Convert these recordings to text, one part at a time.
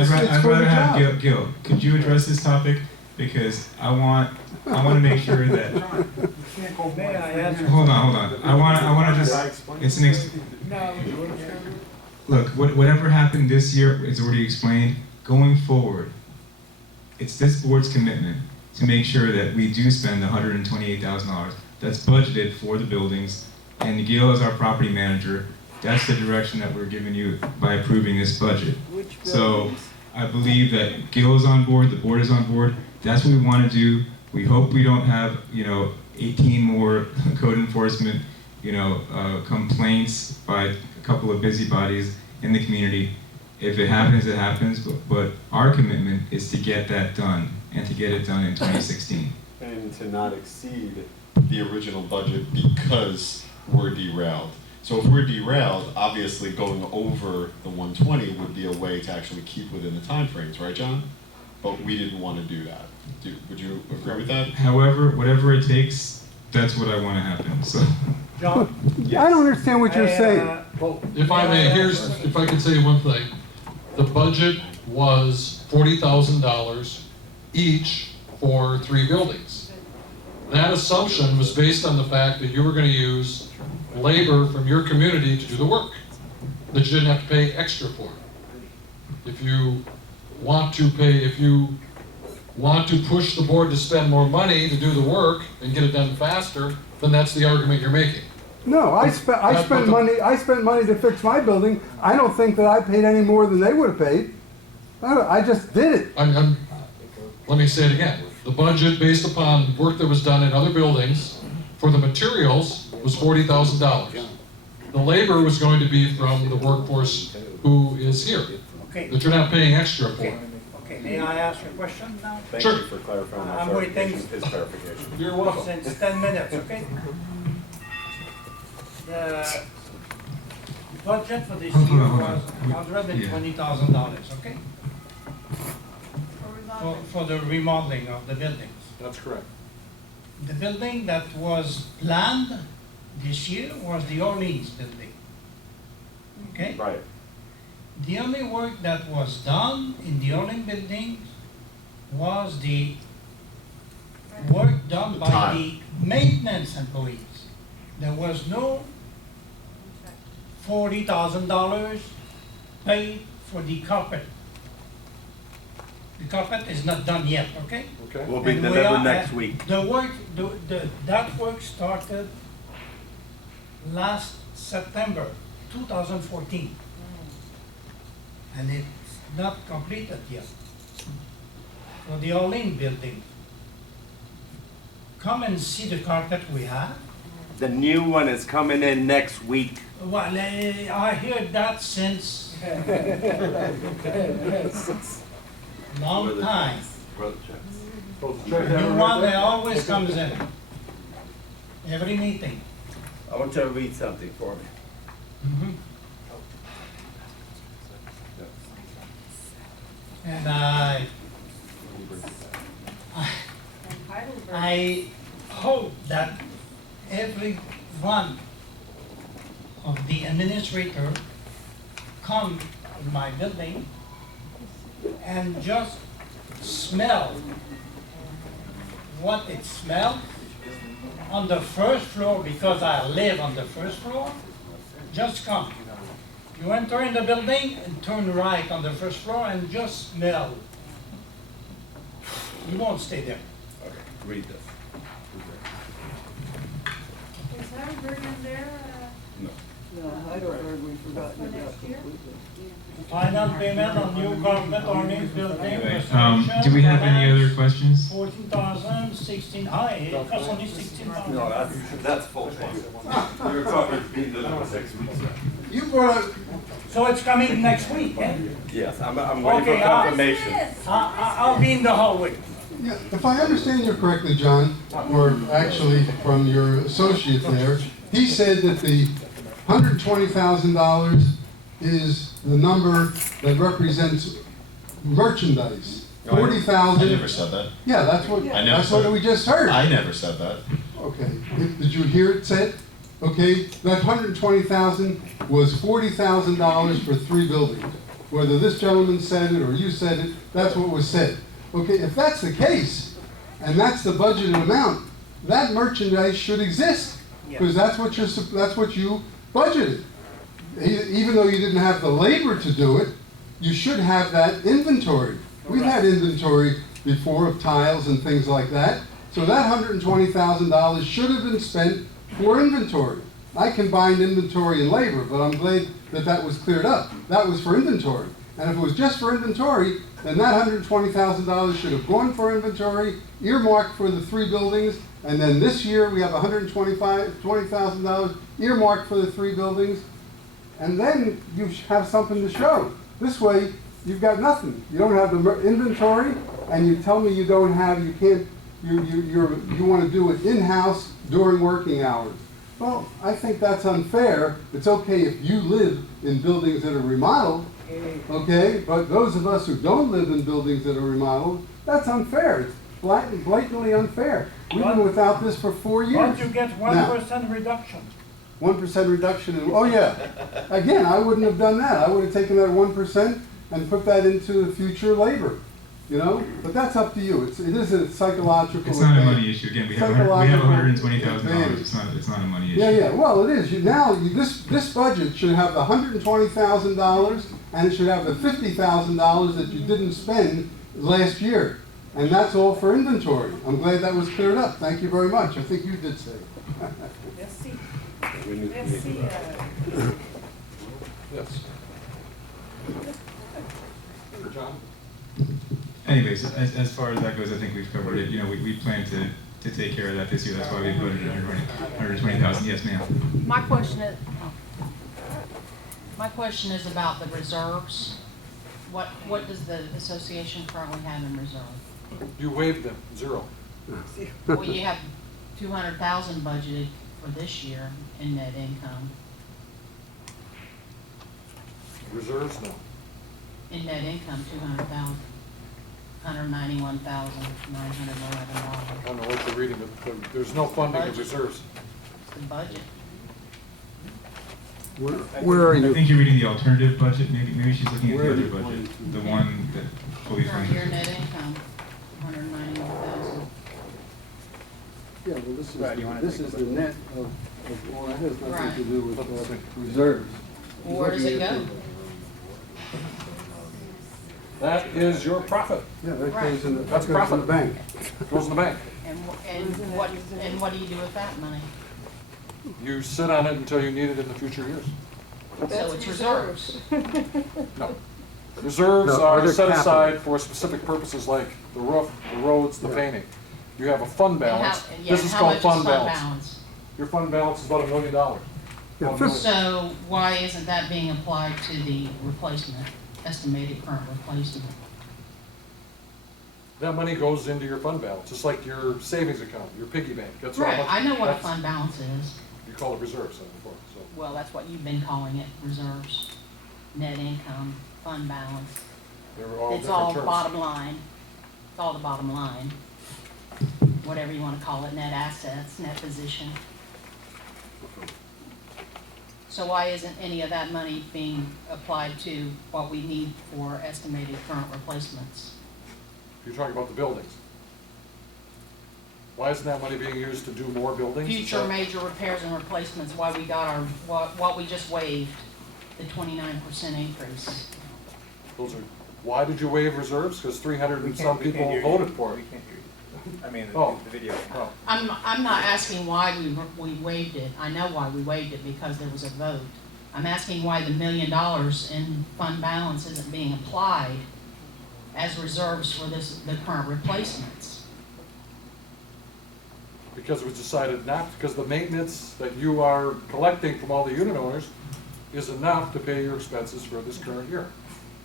It's I'd for rather the have job. Gil. Could you address this topic? Because I want to make sure that. May I ask? Hold on. I want to just. It's look. Whatever happened this year is already explained. Going forward, it's this board's commitment to make sure that we do spend the $128,000 that's budgeted for the buildings. And Gil, as our property manager, that's the direction that we're giving you by approving this budget. So I believe that Gil is on board, the board is on board. That's what we want to do. We hope we don't have, 18 more code enforcement, complaints by a couple of busybodies in the community. If it happens, it happens. But our commitment is to get that done and to get it done in 2016. And to not exceed the original budget because we're derailed. So if we're derailed, obviously going over the 120 would be a way to actually keep within the timeframes, right, John? But we didn't want to do that. Would you agree with that? However, whatever it takes, that's what I want to happen. So. John? I don't understand what you're saying. If I may, if I could say one thing. The budget was $40,000 each for 3 buildings. That assumption was based on the fact that you were going to use labor from your community to do the work, that you didn't have to pay extra for. If you want to push the board to spend more money to do the work and get it done faster, then that's the argument you're making. No, I spent money to fix my building. I don't think that I paid any more than they would have paid. I just did it. Let me say it again. The budget based upon work that was done in other buildings for the materials was $40,000. The labor was going to be from the workforce who is here, Okay. that you're not paying extra for. Okay, may I ask a question now? Thank Sure. you for clarifying that. I'm waiting. His clarification. You're welcome. Since 10 minutes, okay? The budget for this year Hold on. was $120,000, okay? For the remodeling of the buildings. That's correct. The building that was planned this year was the Orleans building. Okay? Right. The only work that was done in the Orleans building was the work done by time. the maintenance employees. There was no $40,000 paid for the carpet. The carpet is not done yet, okay? Okay. Will be And we delivered are next at- week. The work, that work started last September 2014. And it's not completed yet. For the Orleans building. Come and see the carpet we have. The new one is coming in next week. Well, I heard that since long time. The one that always comes in. Every meeting. I want you to read something for me. Mhm. And I hope that every one of the administrator come in my building and just smell what it smells on the first floor, because I live on the first floor. Just come. You enter in the building and turn right on the first floor and just smell. You won't stay there. Okay, read this. Is Heidelberg in there, No, Heidelberg, we've forgotten for about next year? completely. Final payment on new government Orleans building. Anyway, do we have any other questions? 14,000, 16, it costs only 16,000. No, that's full time. We were talking being delivered 6 weeks ago. You brought up, So it's coming next week, eh? Yes, I'm waiting for Okay, confirmation. I'll be in the hallway. yeah, if I understand you correctly, John, or actually from your associate there, he said that the $120,000 is the number that represents merchandise. No, I 40,000. never said that. Yeah, that's what we just heard. I never said that. Okay, did you hear it said? Okay, that $120,000 was $40,000 for 3 buildings. Whether this gentleman said it or you said it, that's what was said. Okay, if that's the case, and that's the budgeted amount, that merchandise should exist. Because that's what you budgeted. Even though you didn't have the labor to do it, you should have that inventory. We've had inventory before of tiles and things like that. So that $120,000 should have been spent for inventory. I combined inventory and labor, but I'm glad that that was cleared up. That was for inventory. And if it was just for inventory, then that $120,000 should have gone for inventory, earmarked for the 3 buildings, and then this year we have $120,000 earmarked for the 3 buildings, and then you have something to show. This way, you've got nothing. You don't have the inventory, and you tell me you don't have, you can't, you want to do it in-house during working hours. Well, I think that's unfair. It's okay if you live in buildings that are remodeled, okay? But those of us who don't live in buildings that are remodeled, that's unfair. It's blatantly unfair. We've been without this for 4 years. Once you get 1% reduction. 1% reduction in, oh yeah. Again, I wouldn't have done that. I would have taken that 1% and put that into the future labor, you know? But that's up to you. It is a psychological It's not a advantage. money issue. Again, we have $120,000. It's not a money issue. Yeah, well, it is. This budget should have the $120,000, and it should have the $50,000 that you didn't spend last year. And that's all for inventory. I'm glad that was cleared up. Thank you very much. I think you did say it. Merci. Yes. John? Anyways, as far as that goes, I think we've covered it. You know, we plan to take care of that this year. That's why we put it at 120,000. Yes, ma'am. My question is about the reserves. What does the association currently have in reserve? You waived them, 0. Well, you have 200,000 budgeted for this year in net income. Reserves, no. In net income, 200,000, $191,911. I don't know what you're reading, but there's no funding of reserves. It's the budget. Where are I you? think you're reading the alternative budget. Maybe she's looking at the other budget, the one that fully Current year funds. net income, 191,000. Yeah, well, this is the net of, well, that has nothing Right. to do with reserves. Well, where does it go? That is your profit. Yeah, that Right. goes in the, That's that goes in the profit. bank. Goes in the bank. And what do you do with that money? You sit on it until you need it in the future years. So it's reserves. No. Reserves No, are are there set capital? aside for specific purposes like the roof, the roads, the painting. You have a fund balance. This is called fund balance. Your fund balance is about $1 million. Yeah, $1 million. So why isn't that being applied to the replacement, estimated current replacement? That money goes into your fund balance, just like your savings account, your piggy bank. That's how Right, much- I know what a that's- fund balance is. You call it reserves before, so. Well, that's what you've been calling it, reserves, net income, fund balance. They're all It's all different terms. bottom line. It's all the bottom line. Whatever you want to call it, net assets, net position. So why isn't any of that money being applied to what we need for estimated current replacements? You're talking about the buildings. Why isn't that money being used to do more buildings? Future major repairs and replacements, why we got our, what we just waived, the 29% increase. Those are, why did you waive reserves? Because 300 and some people voted for it. We can't hear you. I mean, Oh. the video. Oh. I'm not asking why we waived it. I know why we waived it, because there was a vote. I'm asking why the $1 million in fund balance isn't being applied as reserves for the current replacements. Because it was decided not, because the maintenance that you are collecting from all the unit owners is enough to pay your expenses for this current year.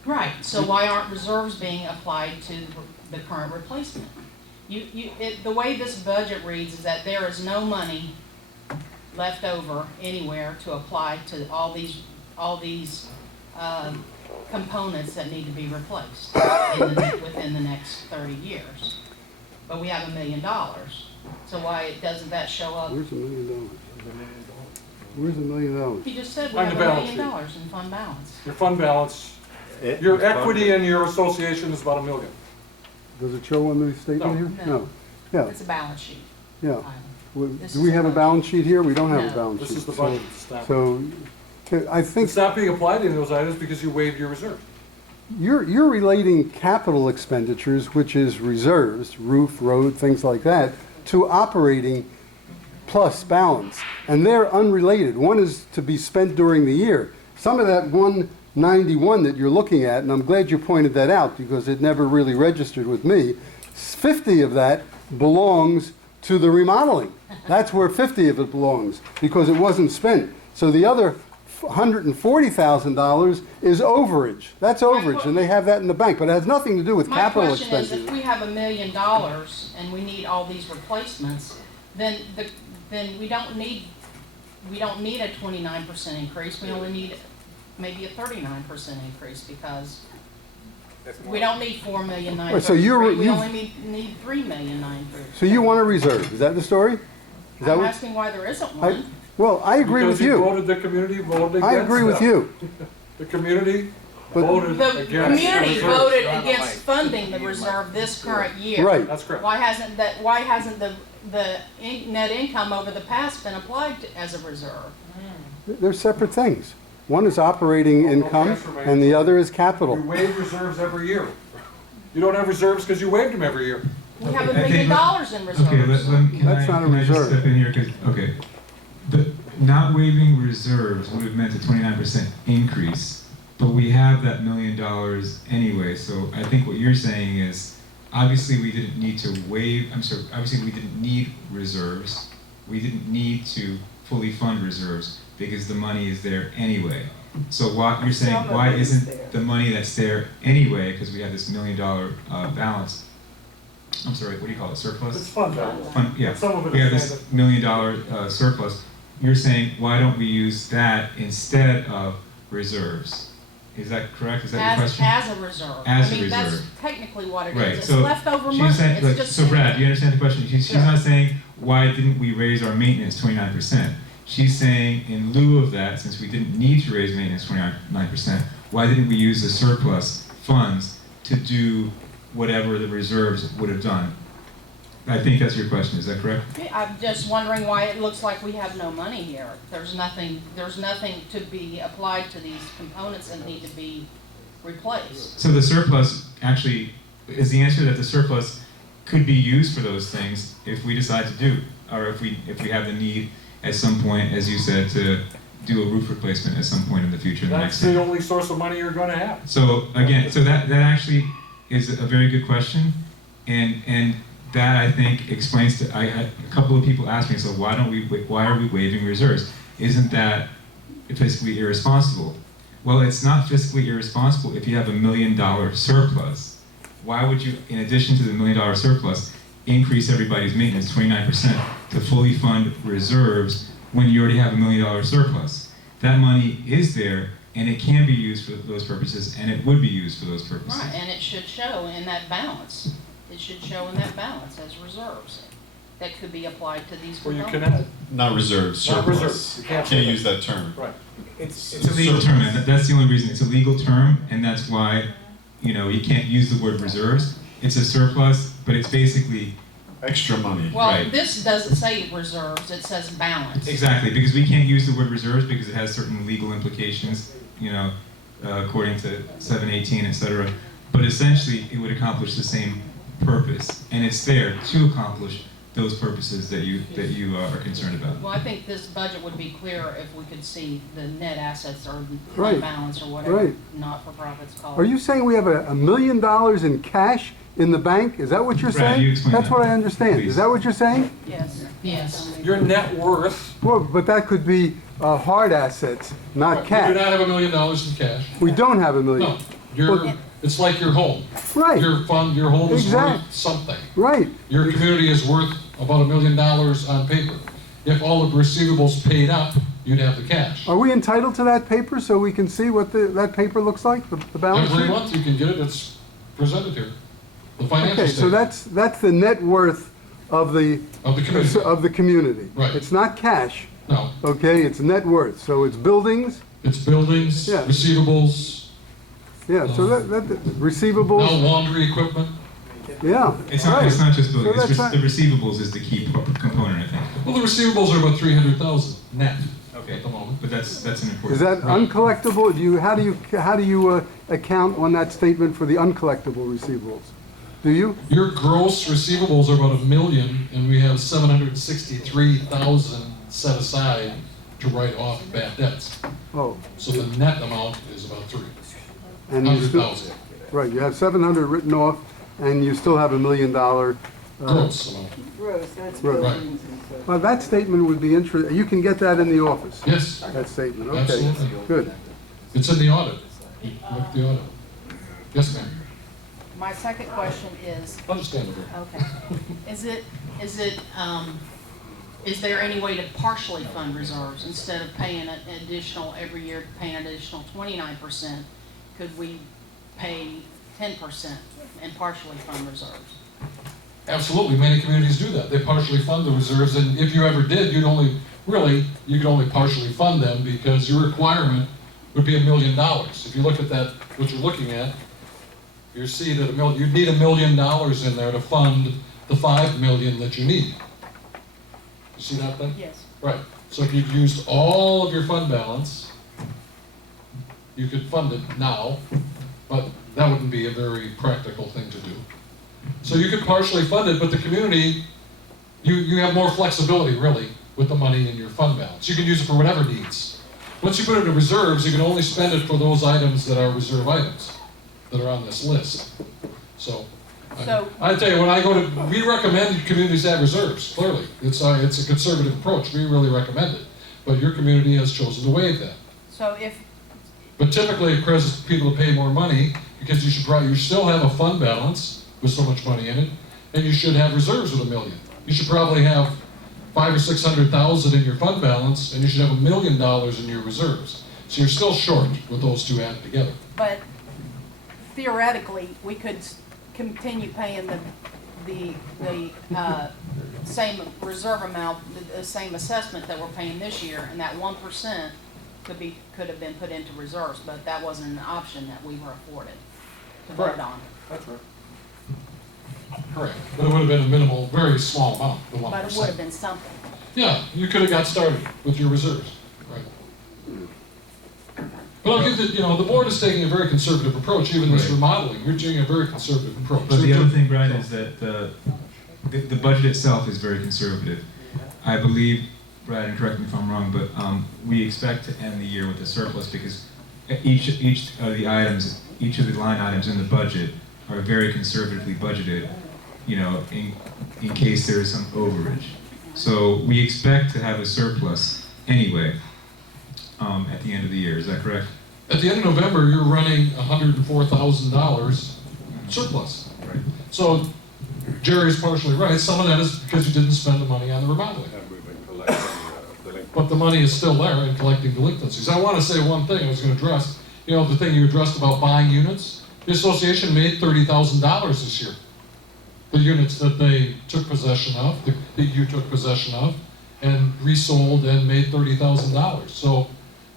Right, so why aren't reserves being applied to the current replacement? The way this budget reads is that there is no money left over anywhere to apply to all these components that need to be replaced within the next 30 years. But we have $1 million. So why doesn't that show up? Where's $1 million? Where's $1 million? You just said we On have the $1 balance million in fund balance. Your fund balance Your equity in your association is about $1 million. Does it show on the statement here? No. Yeah, It's a balance sheet. yeah. Tyler. This Do is we the have a budget. balance sheet here? We don't have a No. balance sheet. This is the So- budget. It's not- So, I think It's not being applied to those items because you waived your reserve. you're relating capital expenditures, which is reserves, roof, road, things like that, to operating plus balance. And they're unrelated. One is to be spent during the year. Some of that 191 that you're looking at, and I'm glad you pointed that out because it never really registered with me, 50 of that belongs to the remodeling. That's where 50 of it belongs because it wasn't spent. So the other $140,000 is overage. That's overage, and they have that in the bank, but it has nothing to do with My capital question is, expenses. if we have $1 million and we need all these replacements, then we don't need a 29% increase. We only need maybe a 39% increase because we don't need $4,933,000. Right, so We you've- only need $3,933,000. So you want a reserve, is that the story? Is that I'm what? asking why there isn't one. Well, I agree with Because you you. voted, the community voted against I agree with them. you. The community But- voted The against the community reserve. voted against funding the reserve this current year. Right. That's correct. Why hasn't the net income over the past been applied as a reserve? They're separate things. One is operating income, and the other is You capital. waive reserves every year. You don't have reserves because you waived them every year. We have $1 I think- million in Okay, reserves. can That's not a can I just reserve. step in here? 'Cause- okay. The, not waiving reserves would have meant a 29% increase, but we have that $1 million anyway, so I think what you're saying is, obviously we didn't need to waive, I'm sorry, obviously we didn't need reserves. We didn't need to fully fund reserves because the money is there anyway. So what you're saying, Some of why it is there. isn't the money that's there anyway, because we have this $1 million balance, I'm sorry, what do you call it, surplus? It's fun, though. Yeah, Some of it we have is this $1 million surplus. You're saying, why don't we use that instead of reserves? Is that correct? Is that your question? As a reserve. As a I mean, that's reserve. technically what it Right, is. It's so leftover she's money. saying, It's like, just so sitting Brad, there. you understand the question? She's Yeah. not saying, why didn't we raise our maintenance 29%? She's saying, in lieu of that, since we didn't need to raise maintenance 29%, why didn't we use the surplus funds to do whatever the reserves would have done? I think that's your question, is that correct? I'm just wondering why it looks like we have no money here. There's nothing to be applied to these components that need to be replaced. So the surplus actually, is the answer that the surplus could be used for those things if we decide to do, or if we have the need at some point, as you said, to do a roof replacement at some point in the future, in the That's next the year. only source of money you're gonna have. So again, so that actually is a very good question, and that I think explains to, I had a couple of people ask me, so why are we waiving reserves? Isn't that fiscally irresponsible? Well, it's not fiscally irresponsible if you have $1 million surplus. Why would you, in addition to the $1 million surplus, increase everybody's maintenance 29% to fully fund reserves when you already have $1 million surplus? That money is there, and it can be used for those purposes, and it would be used for those purposes. Right, and it should show in that balance. It should show in that balance as reserves that could be applied to these Or you components. can add. Not reserves, Not surplus. reserves. You can't Can't say use that term. Right. It's a legal term, and that's the only reason. It's a legal term, and that's why, you can't use the word reserves. It's a surplus, but it's basically, Extra money. Well, Right. this doesn't say reserves, it says balance. exactly, because we can't use the word reserves because it has certain legal implications, according to 718, et cetera. But essentially, it would accomplish the same purpose, and it's there to accomplish those purposes that you are concerned about. Well, I think this budget would be clearer if we could see the net assets or the Right. fund balance or whatever Right. not-for-profits call Are it. you saying we have $1 million in cash in the bank? Is that what you're Brad, saying? you explain That's that, what I understand. please. Is that what you're saying? Yes, yes. Your net worth. Well, but that could be hard assets, not You do cash. not have $1 million in cash. We don't have $1 million. No, it's like your home. Right, Your home is Exact. worth something. right. Your community is worth about $1 million on paper. If all the receivables paid up, you'd have the cash. Are we entitled to that paper so we can see what that paper looks like, the balance Every sheet? month you can get it, it's presented here. The financial Okay, so statement that's the net worth of the, of the community. of the community. Right. It's not cash, No, okay, it's net worth. So it's buildings, it's buildings, Yeah. receivables, Yeah, so that receivables, Now laundry equipment. yeah. It's not, right. it's not just building, So it's that's the receivables is the key component, I think. Well, the receivables are about 300,000 net Okay. at the moment. But that's an important. Is that uncollectible? How do you account on that statement for the uncollectible receivables? Do you? Your gross receivables are about $1 million, and we have 763,000 set aside to write off bad debts. Oh, So the net amount is about and you still, 300,000 right, you have 700 written off, and you still have $1 million. gross amount. Gross, that's Right. buildings and stuff. Well, that statement would be interesting. You can get that in the office, Yes, that statement, okay. absolutely. Good. It's in the audit. Look at the audit. Yes, ma'am. My second question is, Understandable. okay, is there any way to partially fund reserves instead of paying an additional, every year paying an additional 29%? Could we pay 10% and partially fund reserves? Absolutely, many communities do that. They partially fund the reserves, and if you ever did, you could only partially fund them because your requirement would be $1 million. If you look at that, what you're looking at, you see that you'd need $1 million in there to fund the $5 million that you need. You see that thing? Yes. Right. So if you'd used all of your fund balance, you could fund it now, but that wouldn't be a very practical thing to do. So you could partially fund it, but the community, you have more flexibility, really, with the money in your fund balance. You can use it for whatever needs. Once you put it in reserves, you can only spend it for those items that are reserve items that are on this list. So, I tell you, when I go to, we recommend communities have reserves, clearly. It's a conservative approach. We really recommend it. But your community has chosen to waive that. So if, But typically, it causes people to pay more money because you still have a fund balance with so much money in it, and you should have reserves with $1 million. You should probably have 500,000 or 600,000 in your fund balance, and you should have $1 million in your reserves. So you're still short with those two added together. but theoretically, we could continue paying the same reserve amount, the same assessment that we're paying this year, and that 1% could have been put into reserves, but that wasn't an option that we were afforded to vote on. That's right. Correct. But it would have been a minimal, very small amount, the 1%. But it would have been something. Yeah, you could have got started with your reserves, right? But I'll give the board is taking a very conservative approach, even this Right. remodeling, you're taking a very conservative approach. But the other thing, Brad, is that the budget itself is very conservative. I believe, Brad, and correct me if I'm wrong, but we expect to end the year with a surplus because each of the items, each of the line items in the budget are very conservatively budgeted, in case there is some overage. So we expect to have a surplus anyway at the end of the year. Is that correct? At the end of November, you're running $104,000 surplus. Right. So Jerry's partially right. Some of that is because you didn't spend the money on the remodeling. And we've been collecting delinquent. But the money is still there in collecting delinquencies. I want to say one thing I was going to address. The thing you addressed about buying units. The association made $30,000 this year. The units that they took possession of, that you took possession of, and resold and made $30,000. So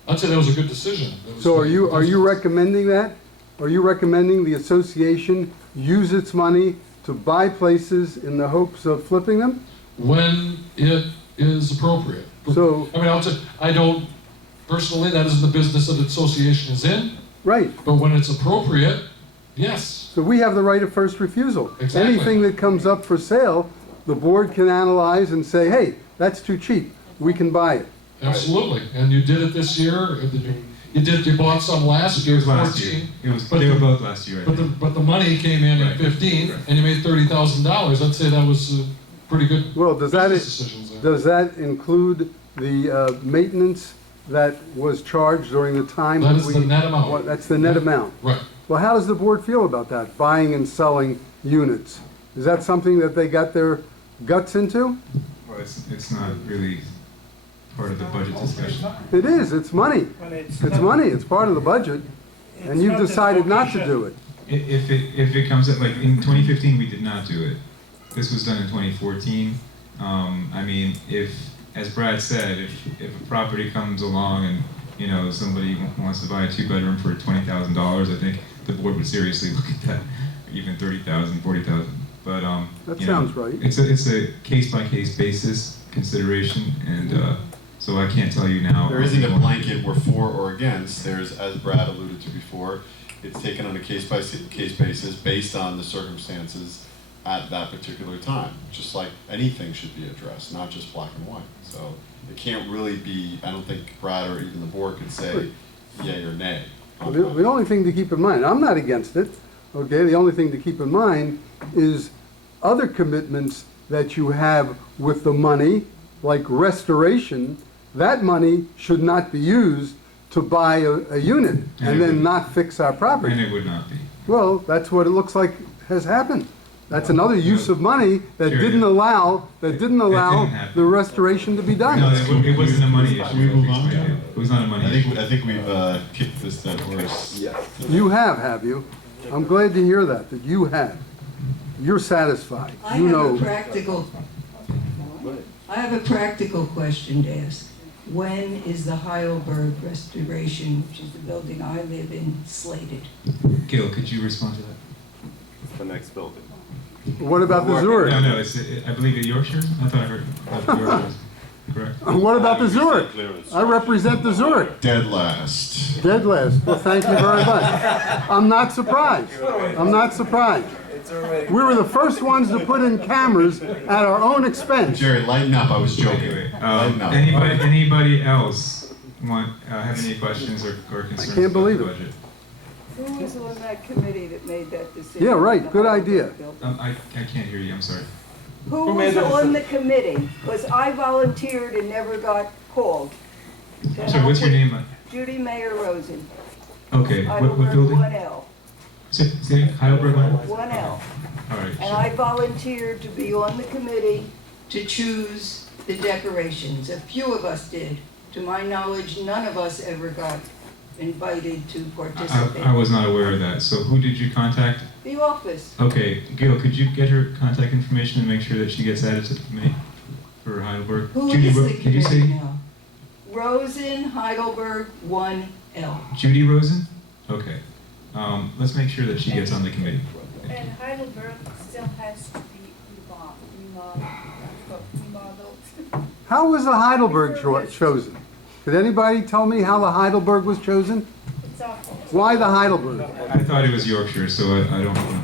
I'd say that was a good decision. So are you recommending that? Are you recommending the association use its money to buy places in the hopes of flipping them? When it is appropriate. So, I don't, personally, that isn't the business that the association is in, right. but when it's appropriate, yes. So we have the right of first refusal. Exactly. Anything that comes up for sale, the board can analyze and say, hey, that's too cheap. We can buy it. Absolutely, and you did it this year, you bought some last year, It was last year. 14. They were both last year, I But think. the money came in Right. at 15, Right. and you made $30,000. I'd say that was pretty good Well, does that, business decisions there. does that include the maintenance that was charged during the time? That that is we- the net amount. What- That's the net amount. Right. Well, how does the board feel about that, buying and selling units? Is that something that they got their guts into? Well, it's not really part of the budget discussion. It is, it's money. Well, it's It's not- money, it's part of the budget, and it's you've not the decided not to vocation. do it. If it comes up, like in 2015, we did not do it. This was done in 2014. If, as Brad said, if a property comes along and, somebody wants to buy a 2-bedroom for $20,000, I think the board would seriously look at that, even 30,000, 40,000. But That you know, sounds right. It's a case-by-case basis consideration, and so I can't tell you now. There isn't a blanket we're for or against. There's, as Brad alluded to before, it's taken on a case-by-case basis based on the circumstances at that particular time. Just like anything should be addressed, not just black and white. So it can't really be, I don't think Brad or even the board could say yay or nay. on that. The only thing to keep in mind, I'm not against it, okay? The only thing to keep in mind is other commitments that you have with the money, like restoration. That money should not be used to buy a unit and then not fix our And property. it would not be. Well, that's what it looks like has happened. That's another use of money that Sure, didn't yeah. allow, didn't happen. the restoration to be done. No, it wasn't a money issue. Can we move on? It was not a money issue. I think we've kicked this dead horse. You have you? I'm glad to hear that you have. You're satisfied. I You have know. I have a practical question to ask. When is the Heidelberg restoration, which is the building I live in, slated? Gil, could you respond to that? The next building. What about the Zurich? No, it's, I believe in Yorkshire? I thought I heard Yorkshire. Correct? What about the Zurich? Clearance. I represent the Zurich. Dead last. Dead last. Well, thank you very much. I'm not surprised. I'm not surprised. We were the first ones to put in cameras at our own expense. Jerry, lighten up, I was joking. Anyway, Lighten up. anybody else have any questions or concerns can't believe about it. the budget? Who was on that committee that made that decision? Yeah, right. Good idea. I can't hear you, I'm sorry. Who was on the committee? Because I volunteered and never got called. I'm sorry, what's your name? Judy Mayer Rosen. Okay, what Heidelberg building? 1L. Say Heidelberg one? 1L. All right. And I volunteered to be on the committee. To choose the decorations. A few of us did. To my knowledge, none of us ever got invited to participate. I was not aware of that. So who did you contact? The office. Okay, Gil, could you get her contact information and make sure that she gets added to the committee for Heidelberg? Who Judy, is the did you committee say now? Rosen Heidelberg 1L. Judy Rosen? Okay. Let's make sure that she gets on the committee. And Heidelberg still has to be remodeled. How was the Heidelberg chosen? Could anybody tell me how the Heidelberg was chosen? It's awful. Why the Heidelberg? I thought it was Yorkshire, so I don't know.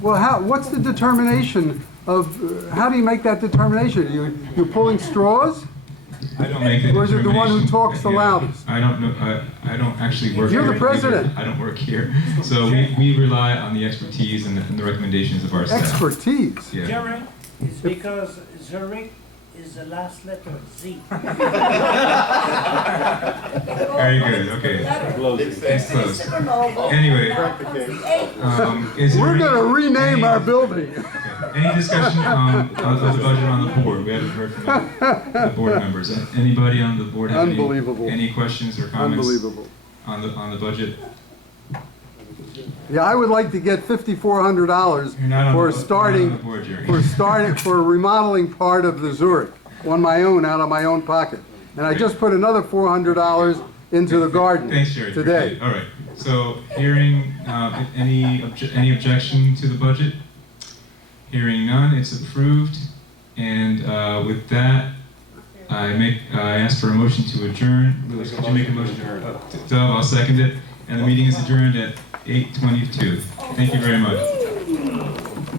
Well, what's the determination of, how do you make that determination? You're pulling straws? I don't make the Or is it the one who determination. talks the Yeah, loudest? I don't know. I don't actually work You're here. the president. I don't work here. So we rely on the expertise and the recommendations of our staff. Expertise. Yeah. Jerry, it's because Zurich is the last letter, Z. Very good. Okay. It's close. Anyway, is there We're any- gonna rename any- our building. Okay. Any discussion of the budget on the board? We haven't heard from the board members. Anybody on the board have Unbelievable. any questions or comments Unbelievable. on the budget? Yeah, I would like to get $5,400 You're not on for the, starting, you're not on the board, Jerry. for remodeling part of the Zurich on my own, out of my own pocket. And I just put another $400 into the garden Thanks, Jerry. today. All right. So, hearing any objection to the budget? Hearing none, it's approved. And with that, I ask for a motion to adjourn. Louis, could you make a motion? Dove, I'll second it. And the meeting is adjourned at 8:22. Thank you very much.